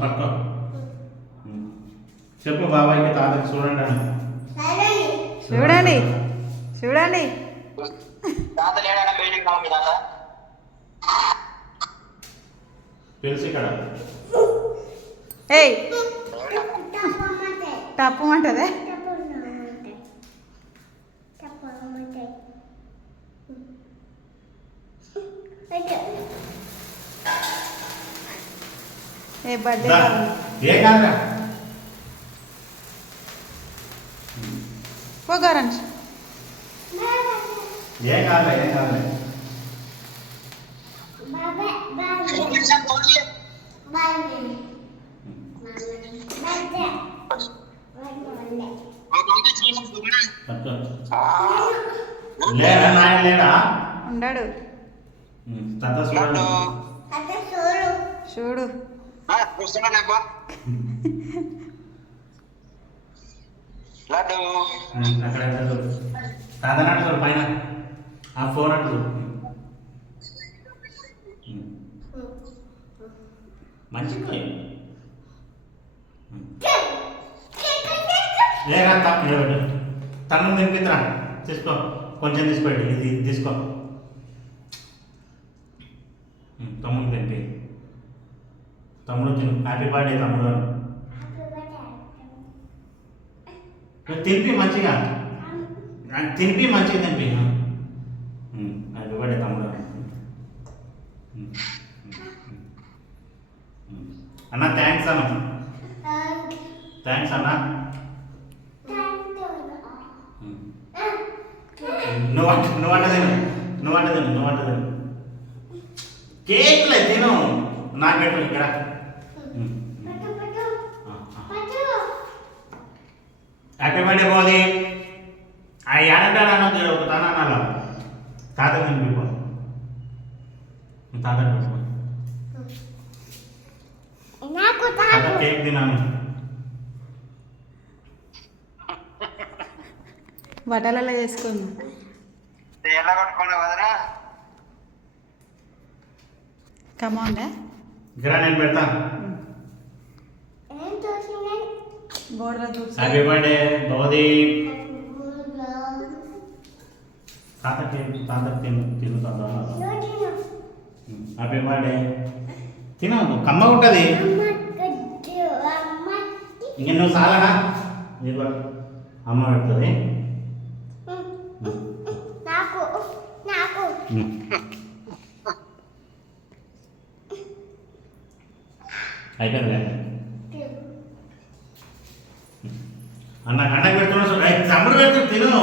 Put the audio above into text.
పట్టుకో చెప్పు బాబాయ్కి తాతకి చూడండి అని. చూడండి చూడండి పిలిచి ఇక్కడ ఏయ్ తప్పమంటదే ఏ బర్త్డే ఏ కాదురా పోగారండి ఏం కాదులే ఏం కాదులే లేడా నాయన లేడా ఉన్నాడు తాత చూడండి చూడు అక్కడ తాత నాడు చూడు పైన ఆ ఫోన్ అంటు మంచిగా లేరా నిలబెట్టు తన్ను తినిపిద్రా తీసుకో కొంచెం తీసిపెట్టి ఇది తీసుకో తమ్ముడు తినిపి తమ్ముడు తిను హ్యాపీ బర్త్డే తమ్ముడు తినిపి మంచిగా తినిపి మంచిగా తినిపి హ్యాపీ బర్త్డే తమ్ముడు అన్న థ్యాంక్స్ అన్న థ్యాంక్స్ అన్న నువ్వంట తిను కేక్లే తిను నాకు పెట్టు ఇక్కడ హ్యాపీ బర్త్డే పోది ఆ ఏడంటాడు అన్నది ఒక తనాల తాత తినిపో తాత కేక్ తినాను బట్టలలో చేసుకుంది కమాండా ఇక్కడ నేను పెడతాను హ్యాపీ బర్త్డే భవదీ తాత తిను హ్యాపీ బర్త్డే తిను కమ్మగా ఉంటుంది ఇంక నువ్వు చాలనా నీకు అమ్మ పెడుతుంది అయిపోయింది అన్నకు పెడుతున్నాడు తమ్ముడు పెడుతుంది తిను